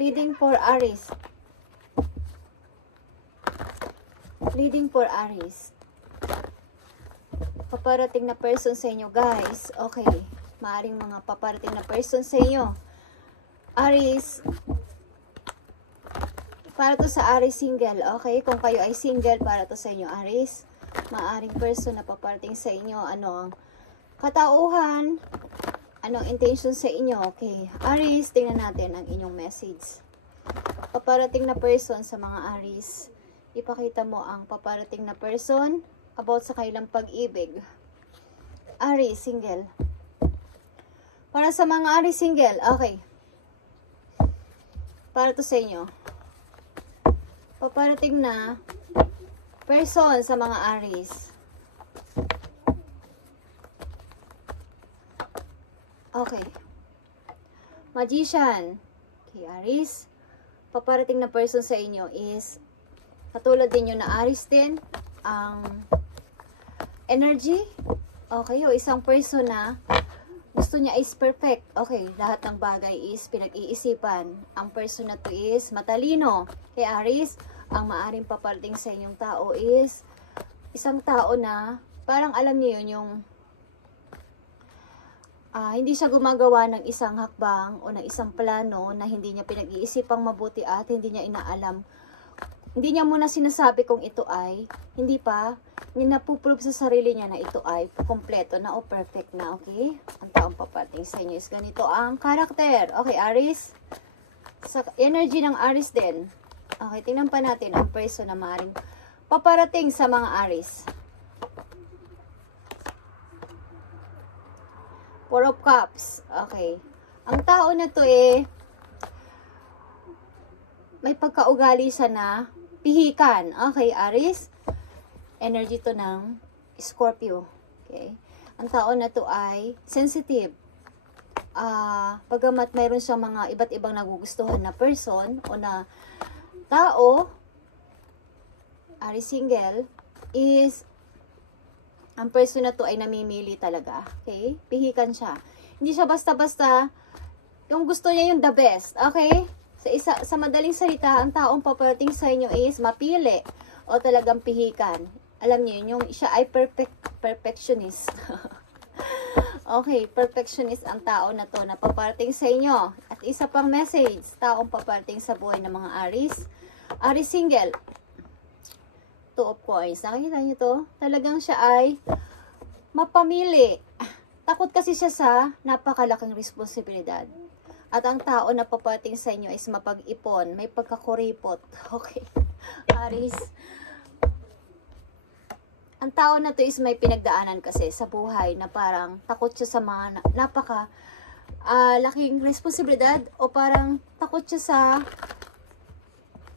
Leading for Aries. Leading for Aries. Paparating na person sa inyo, guys. Okay. Maaring mga paparating na person sa inyo. Aries. Para to sa Aries single. Okay. Kung kayo ay single, para to sa inyo, Aries. Maaring person na paparating sa inyo. Ano ang katauhan? Anong intention sa inyo? Okay. Aries, tingnan natin ang inyong message. Paparating na person sa mga Aries. Ipakita mo ang paparating na person about sa kailang pag-ibig. Aries, single. Para sa mga Aries, single. Okay. Para to sa inyo. Paparating na person sa mga Aries. Okay. Magician. Okay, Aries. Paparating na person sa inyo is katulad din yun na Aries din. Ang energy. Okay, o isang person na gusto niya is perfect. Okay, lahat ng bagay is pinag-iisipan. Ang person na to is matalino. Kay Aries, ang maaring paparating sa inyong tao is isang tao na parang alam niyo yun yung hindi siya gumagawa ng isang hakbang o ng isang plano na hindi niya pinag-iisipang mabuti at hindi niya inaalam. Hindi niya muna sinasabi kung ito ay, hindi pa, niya napuprove sa sarili niya na ito ay kompleto na o perfect na, okay? Ang taong paparating sa inyo is ganito ang karakter. Okay, Aries. Sa energy ng Aries din. Okay, tingnan pa natin ang person na maaaring paparating sa mga Aries. Four of Cups. Okay. Ang tao na to may pagkaugali siya na pihikan. Okay, Aries. Energy to ng Scorpio. Okay. Ang tao na to ay sensitive. Pagamat mayroon siyang mga iba't ibang nagugustuhan na person o na tao, Aries single, is ang person na to ay namimili talaga. Okay? Pihikan siya. Hindi siya basta-basta yung gusto niya yung the best. Okay? Sa madaling salita, ang taong paparating sa inyo is mapili o talagang pihikan. Alam niyo yung siya ay perfectionist. Okay, perfectionist ang tao na to na paparating sa inyo. At isa pang message, taong paparating sa buhay ng mga Aries. Aries single. Two of Coins. Nakikita niyo to? Talagang siya ay mapamili. Takot kasi siya sa napakalaking responsibilidad. At ang tao na paparating sa inyo is mapag-ipon. May pagkakuripot. Okay. Aries. Ang tao na to is may pinagdaanan kasi sa buhay na parang takot siya sa mga laking responsibilidad o parang takot siya sa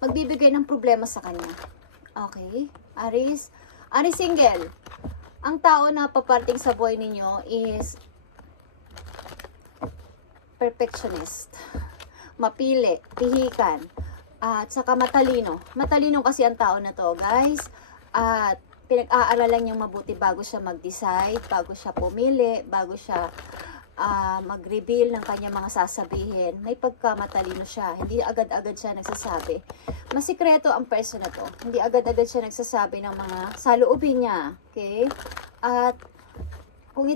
magbibigay ng problema sa kanya. Okay. Aries. Aries single. Ang tao na paparating sa buhay ninyo is perfectionist. Mapili, pihikan, at saka matalino. Matalino kasi ang tao na to, guys. At pinag-aaralan niyang mabuti bago siya mag-decide, bago siya pumili, bago siya mag-reveal ng kanyang mga sasabihin. May pagkamatalino siya. Hindi agad-agad siya nagsasabi. Masikreto ang person na to. Hindi agad-agad siya nagsasabi ng mga saloobin niya. Okay? At kung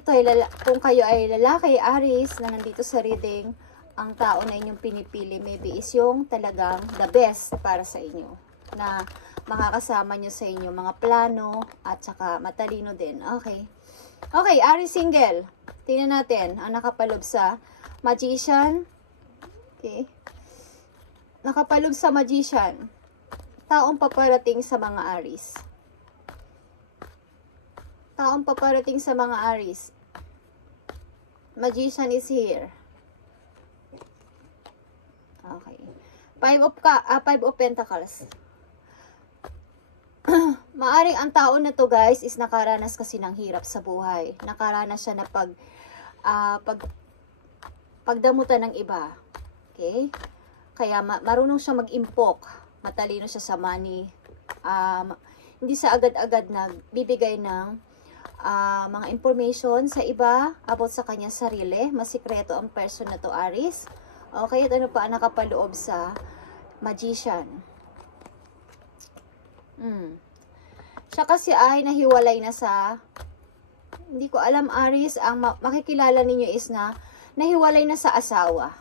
kayo ay lalaki, Aries, na nandito sa reading, ang tao na inyong pinipili, maybe is yung talagang the best para sa inyo. Na makakasama nyo sa inyo mga plano at saka matalino din. Okay. Okay, Aries single. Tingnan natin ang nakapalob sa Magician. Okay. Nakapalob sa Magician. Taong paparating sa mga Aries. Taong paparating sa mga Aries. Magician is here. Okay. Five of Pentacles. Maaring ang tao na to, guys, is nakaranas kasi ng hirap sa buhay. Nakaranas siya na pagdamutan ng iba. Okay? Kaya marunong siya mag-impok. Matalino siya sa money. Hindi siya agad-agad nagbibigay ng mga information sa iba about sa kanyang sarili. Masikreto ang person na to, Aries. Okay, at ano pa ang nakapaloob sa Magician? Siya kasi ay nahiwalay na sa, hindi ko alam, Aries, ang makikilala ninyo is na nahiwalay na sa asawa.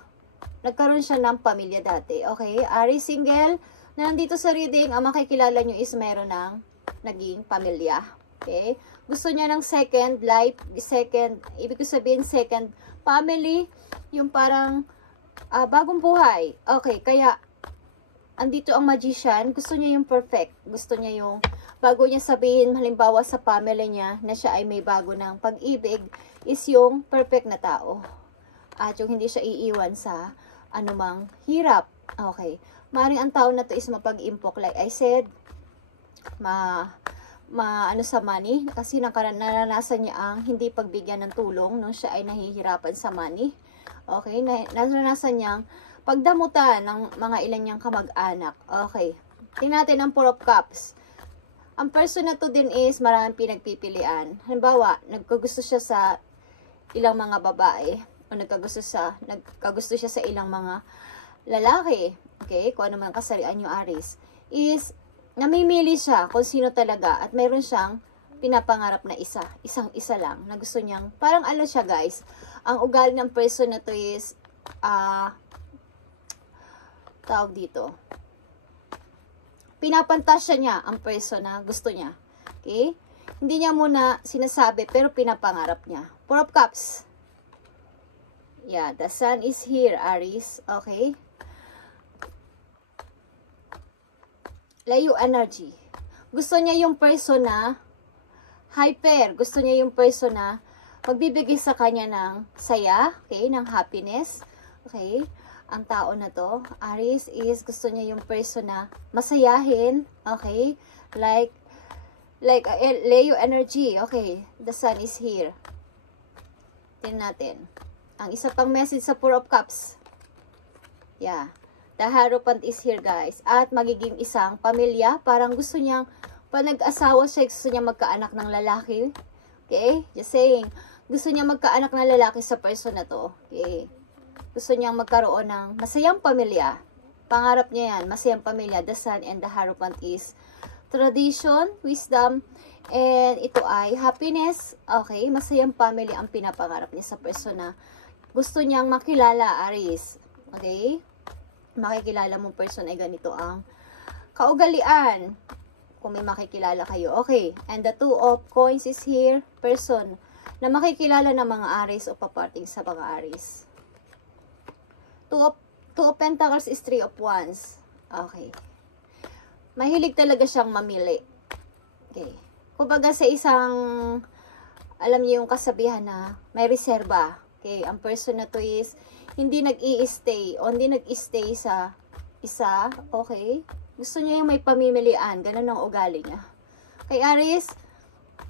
Nagkaroon siya ng pamilya dati. Okay, Aries single, na nandito sa reading, ang makikilala nyo is meron ng naging pamilya. Okay, gusto niya ng second life, ibig ko sabihin second family, yung parang bagong buhay. Okay, kaya andito ang Magician, gusto niya yung perfect. Gusto niya yung, bago niya sabihin, halimbawa sa family niya, na siya ay may bago ng pag-ibig, is yung perfect na tao. At yung hindi siya iiwan sa anumang hirap. Okay. Maring ang tao na to is mapag-impok, like I said, ano sa money, kasi naranasan niya ang hindi pagbigyan ng tulong nung siya ay nahihirapan sa money. Okay, naranasan niyang pagdamutan ng mga ilan niyang kamag-anak. Okay, tingnan natin ang 4 of Cups. Ang person na to din is maraming pinagpipilian. Halimbawa, nagkagusto siya sa ilang mga babae, o nagkagusto siya sa ilang mga lalaki. Okay, kung ano man kasarian yung Aries, is namimili siya kung sino talaga, at mayroon siyang pinapangarap na isang-isa lang, na gusto niyang, parang ano siya guys, ang ugali ng person na to is, tawag dito, pinapantasya niya ang person na gusto niya. Okay, hindi niya muna sinasabi, pero pinapangarap niya. 4 of Cups. Yeah, the sun is here, Aries. Okay, Leo energy. Gusto niya yung person na hyper. Gusto niya yung person na magbibigay sa kanya ng saya, okay, ng happiness. Okay, ang tao na to, Aries, is gusto niya yung person na masayahin. Okay, like Leo energy. Okay, the sun is here. Tingnan natin ang isa pang message sa 4 of Cups. Yeah, the Hierophant is here, guys. At magiging isang pamilya. Parang gusto niyang, pag nag-asawa siya, gusto niya magkaanak ng lalaki. Okay? Just saying. Gusto niya magkaanak ng lalaki sa person na to. Okay? Gusto niyang magkaroon ng masayang pamilya. Pangarap niya yan, masayang pamilya. The Sun and the Hierophant is tradition, wisdom, and ito ay happiness. Okay? Masayang family ang pinapangarap niya sa person na gusto niyang makilala, Aries. Okay? Makikilala mong person ay ganito ang kaugalian. Kung may makikilala kayo. Okay. And the 2 of Coins is here. Person na makikilala ng mga Aries o paparting sa mga Aries. 2 of Pentacles is 3 of Wands. Okay. Mahilig talaga siyang mamili. Okay. Kumbaga sa isang, alam niyo yung kasabihan na may reserba. Okay. Ang person na to is hindi nag-i-stay o hindi nag-i-stay sa isa. Okay. Gusto niya yung may pamimilian. Ganun ang ugali niya. Kay Aries,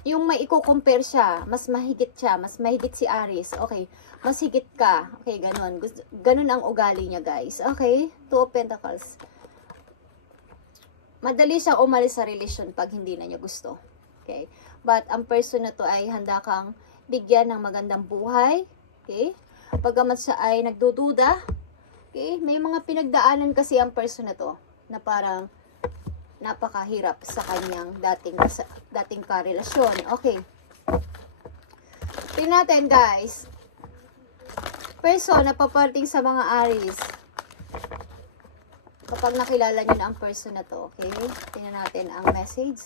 yung may i-compare siya, mas mahigit siya, mas mahigit si Aries. Okay. Mas higit ka. Okay, ganun. Ganun ang ugali niya, guys. Okay. 2 of Pentacles. Madali siyang umalis sa relasyon pag hindi na niya gusto. Okay. But ang person na to ay handa kang bigyan ng magandang buhay. Okay. Pagkamat siya ay nagdududa. Okay. May mga pinagdaanan kasi ang person na to na parang napakahirap sa kanyang dating karelasyon. Okay. Tingnan natin, guys. Person na paparting sa mga Aries. Kapag nakilala nyo na ang person na to. Okay. Tingnan natin ang message.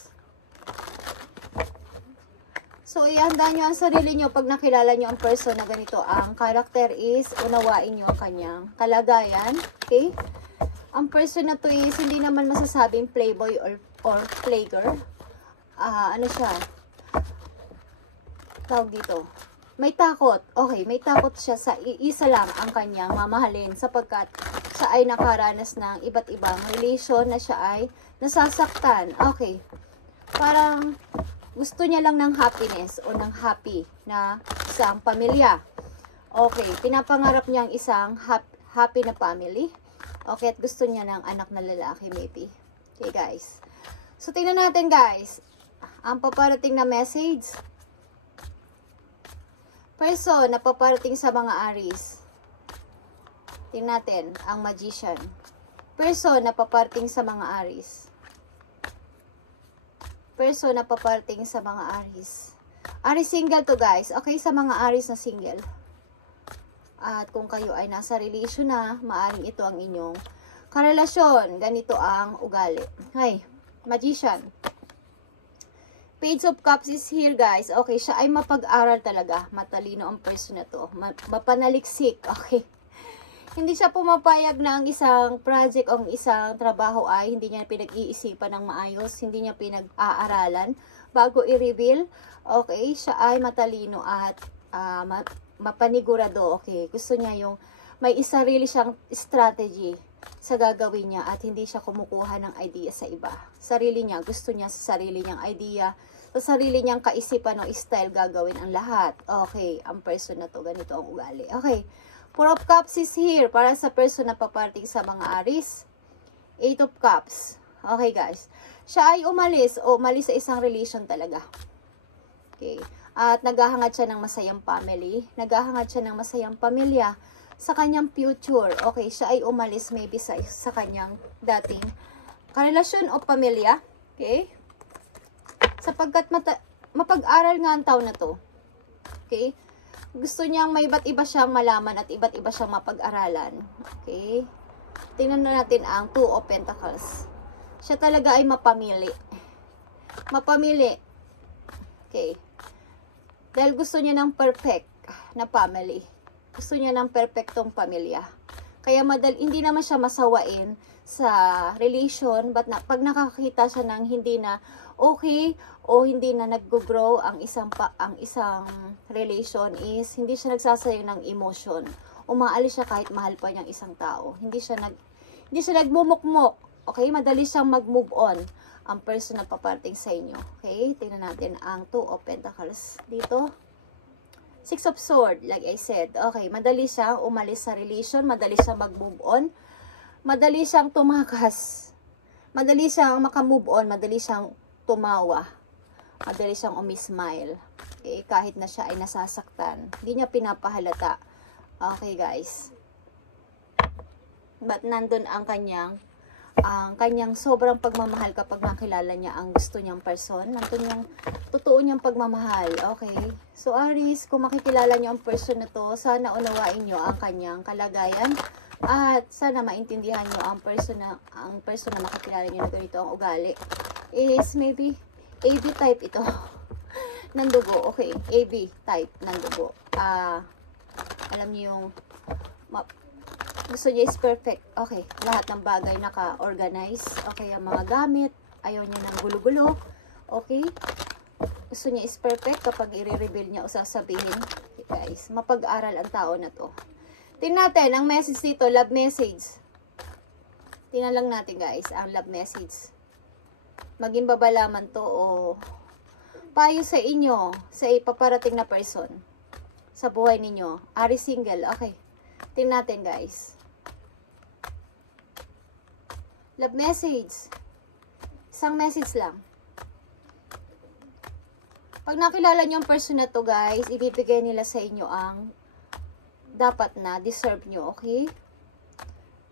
So, ihanda nyo ang sarili nyo pag nakilala nyo ang person na ganito. Ang character is, unawain nyo ang kanyang kalagayan. Okay? Ang person na to is, hindi naman masasabing playboy or playgirl. Ano siya? Tawag dito. May takot. Okay, may takot siya sa isa lang ang kanyang mamahalin sapagkat siya ay nakaranas ng iba't ibang relation na siya ay nasasaktan. Okay. Parang gusto niya lang ng happiness o ng happy na isang pamilya. Okay, pinapangarap niya ang isang happy na family. Okay, at gusto niya ng anak na lalaki maybe. Okay, guys. So, tingnan natin, guys. Ang paparating na message. Person na paparating sa mga Aries. Tingnan natin, ang Magician. Person na paparting sa mga Aries. Person na paparting sa mga Aries. Aries single to guys. Okay, sa mga Aries na single. At kung kayo ay nasa relation na, maaring ito ang inyong karelasyon. Ganito ang ugali. Hay, Magician. Page of Cups is here guys. Okay, siya ay mapag-aral talaga. Matalino ang person na to. Mapanaliksik. Okay. Hindi siya pumapayag na ang isang project o ang isang trabaho ay hindi niya pinag-iisipan ng maayos, hindi niya pinag-aaralan bago i-reveal. Okay, siya ay matalino at mapanigurado. Okay, gusto niya yung may isarili siyang strategy sa gagawin niya at hindi siya kumukuha ng idea sa iba. Sarili niya, gusto niya sa sarili niyang idea, sa sarili niyang kaisipan o style gagawin ang lahat. Okay, ang person na to, ganito ang ugali. Okay. Four of Cups is here para sa person na paparting sa mga Aries. Eight of Cups. Okay guys. Siya ay umalis sa isang relation talaga. Okay. At naghahangad siya ng masayang family. Naghahangad siya ng masayang pamilya sa kanyang future. Okay. Siya ay umalis maybe sa kanyang dating karelasyon o pamilya. Okay. Sapagkat mapag-aral nga ang tao na to. Okay. Gusto niyang may iba't iba siyang malaman at iba't iba siyang mapag-aralan. Okay? Tingnan na natin ang Two of Pentacles. Siya talaga ay mapamili. Mapamili. Okay. Dahil gusto niya ng perfect na family. Gusto niya ng perfectong pamilya. Kaya hindi naman siya masawain sa relation, but pag nakakita siya ng hindi na okay o hindi na nag-grow ang isang relation is hindi siya nagsasayang ng emotion. Umaalis siya kahit mahal pa niyang isang tao. Hindi siya nagmumukmok. Okay, madali siyang mag-move on ang person na paparting sa inyo. Okay, tingnan natin ang Two of Pentacles dito. Six of Swords, like I said. Okay, madali siyang umalis sa relation, madali siyang mag-move on, madali siyang tumakas, madali siyang makamove on, madali siyang tumawa, madali siyang umismile. Okay, kahit na siya ay nasasaktan, hindi niya pinapahalata. Okay guys. But nandun ang kanyang sobrang pagmamahal kapag nakilala niya ang gusto niyang person. Nandun yung totoo niyang pagmamahal. Okay. So Aries, kung makikilala niyo ang person na to, sana unawain niyo ang kanyang kalagayan. At sana maintindihan niyo ang person na makikilala niyo na ganito ang ugali. Is maybe AB type ito ng dugo. Okay, AB type ng dugo. Alam niyo yung gusto niya is perfect. Okay, lahat ng bagay naka-organize. Okay, ang mga gamit, ayaw niya ng gulo-gulo. Okay, gusto niya is perfect kapag i-reveal niya o sasabihin. Okay guys, mapag-aral ang tao na to. Tingnan natin ang message dito, love message. Tingnan lang natin guys, ang love message. Maging babalaman to o payo sa inyo, sa ipaparating na person sa buhay ninyo. Aries single, okay. Tingnan natin guys. Love message. Isang message lang. Pag nakilala niyo ang person na to guys, ibibigay nila sa inyo ang dapat na deserve nyo, okay?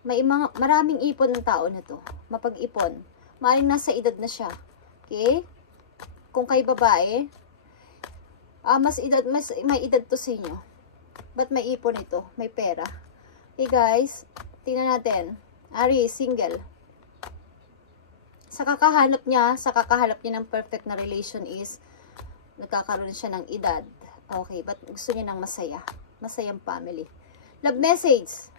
Maraming ipon ng tao na to. Mapag-ipon. Maaaring nasa edad na siya. Okay? Kung kay babae, may edad to sa inyo. But may ipon ito. May pera. Okay guys, tingnan natin. Aries, single. Sa kakahanap niya ng perfect na relation is nagkakaroon siya ng edad. Okay, but gusto niya ng masaya. Masayang family. Love message.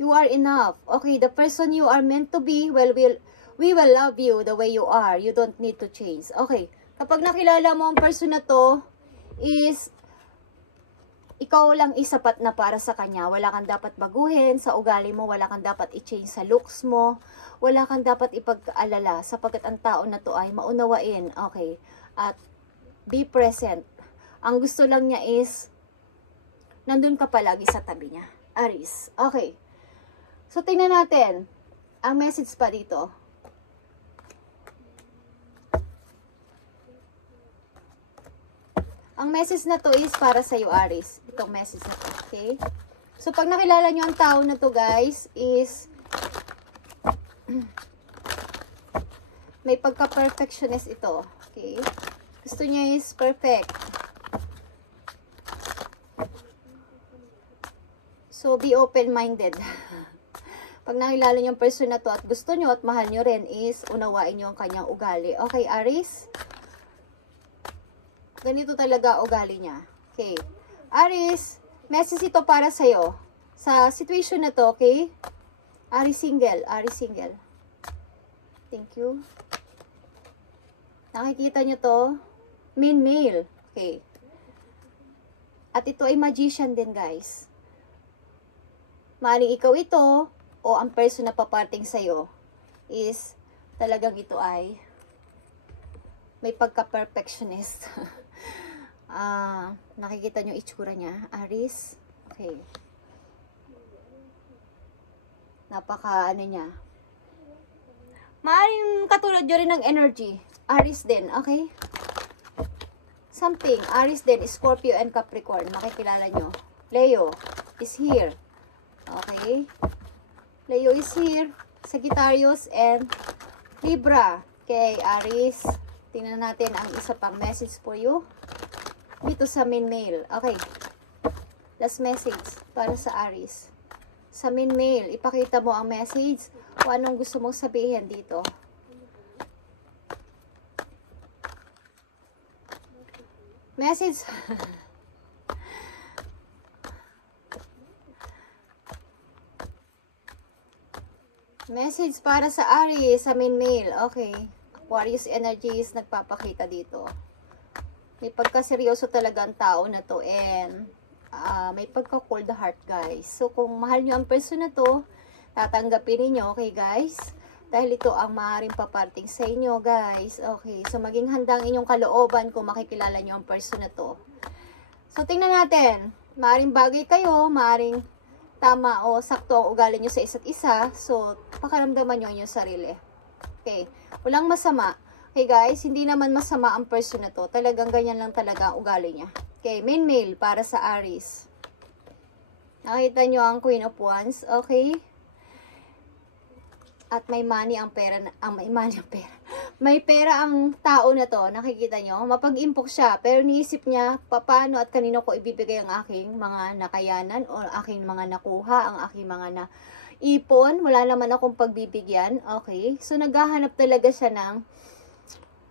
You are enough. Okay, the person you are meant to be, we will love you the way you are. You don't need to change. Okay, kapag nakilala mo ang person na to, is ikaw lang isapat na para sa kanya. Wala kang dapat baguhin sa ugali mo. Wala kang dapat i-change sa looks mo. Wala kang dapat ipag-alala sapagkat ang tao na to ay maunawain. Okay, at be present. Ang gusto lang niya is nandun ka palagi sa tabi niya. Aries. Okay. So, tingnan natin. Ang message pa dito. Ang message na to is para sa iyo, Aries. Itong message na to. Okay? So, pag nakilala nyo ang tao na to, guys, is may pagka-perfectionist ito. Okay? Gusto niya is perfect. So, be open-minded. Pag nakilala nyo ang person na to at gusto nyo at mahal nyo rin is unawain nyo ang kanyang ugali. Okay, Aries? Ganito talaga ugali niya. Okay. Aries, message ito para sa'yo. Sa situation na to, okay? Aries single. Aries single. Thank you. Nakikita nyo to? Main male. Okay. At ito ay magician din, guys. Maaaring ikaw ito o ang person na paparting sa'yo is talagang ito ay may pagka-perfectionist. Nakikita nyo itsura niya, Aries. Okay. Napaka ano niya. Maaaring katulad nyo rin ng energy. Aries din, okay? Something. Aries din, Scorpio and Capricorn. Makikilala nyo. Leo is here. Okay? Leo is here. Sagittarius and Libra. Okay, Aries. Tingnan natin ang isa pang message for you. Dito sa main male. Okay. Last message para sa Aries. Sa main male, ipakita mo ang message o anong gusto mong sabihin dito. Message. Message para sa Aries, sa main male. Okay. Aquarius energy is nagpapakita dito. May pagkaseryoso talaga ang tao na to and may pagka-cold heart, guys. So, kung mahal nyo ang person na to, tatanggapin niyo, okay, guys? Dahil ito ang maaaring paparting sa inyo, guys. Okay, so maging handang inyong kalooban kung makikilala nyo ang person na to. So, tingnan natin. Maaaring bagay kayo, maaaring tama o sakto ang ugali nyo sa isa't isa. So, pakaramdaman nyo ang inyong sarili. Okay, walang masama. Okay, guys, hindi naman masama ang person na to. Talagang ganyan lang talaga ang ugali niya. Okay, main male para sa Aries. Nakita nyo ang Queen of Wands, okay? At may money ang pera, may money ang pera. May pera ang tao na to, nakikita nyo? Mapag-impok siya, pero niisip niya, paano at kanino ko ibibigay ang aking mga nakayanan o aking mga nakuha, ang aking mga naipon. Wala naman akong pagbibigyan, okay? So, naghahanap talaga siya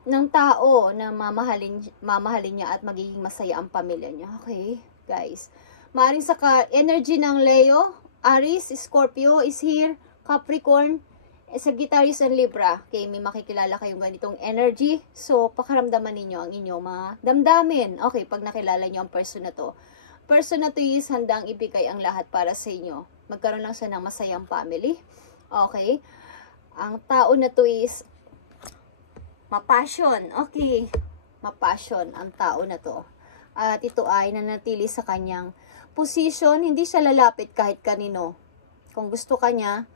ng tao na mamahalin niya at magiging masaya ang pamilya niya. Okay, guys. Maaring sa energy ng Leo, Aries, Scorpio is here, Capricorn, Sagittarius and Libra. Okay, may makikilala kayong ganitong energy. So, pakaramdaman ninyo ang inyong mga damdamin. Okay, pag nakilala nyo ang person na to. Person na to is handang ibigay ang lahat para sa inyo. Magkaroon lang siya ng masayang family. Okay. Ang tao na to is mapassion. Okay. Mapassion ang tao na to. At ito ay nanatili sa kanyang position. Hindi siya lalapit kahit kanino. Kung gusto ka niya,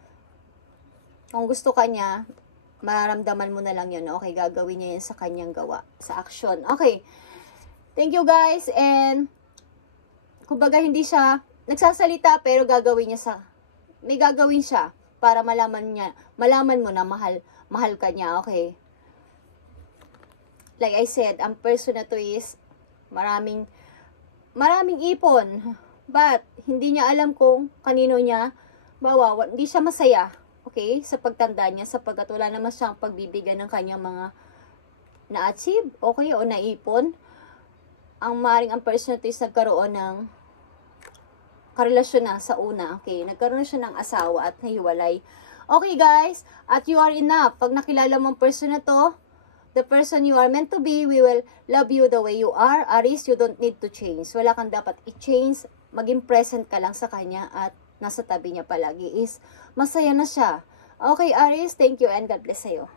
mararamdaman mo na lang yun. Okay, gagawin niya yun sa kanyang gawa. Sa action. Okay. Thank you, guys. And, kumbaga hindi siya nagsasalita, pero may gagawin siya para malaman mo na mahal ka niya. Okay. Like I said, ang person na to is maraming ipon. But, hindi niya alam kung kanino niya hindi siya masaya. Okay? Sa pagtanda niya, sapagkat wala naman siyang pagbibigyan ng kanyang mga na-achieve, okay, o naipon. Ang maaaring ang person na to is nagkaroon ng karelasyon na sa una. Okay? Nagkaroon na siya ng asawa at nahiwalay. Okay, guys? At you are enough. Pag nakilala mo ang person na to, the person you are meant to be, we will love you the way you are. Aries, you don't need to change. Wala kang dapat i-change. Maging present ka lang sa kanya at nasa tabi niya palagi is masaya na siya. Okay, Aries, thank you and God bless sa'yo.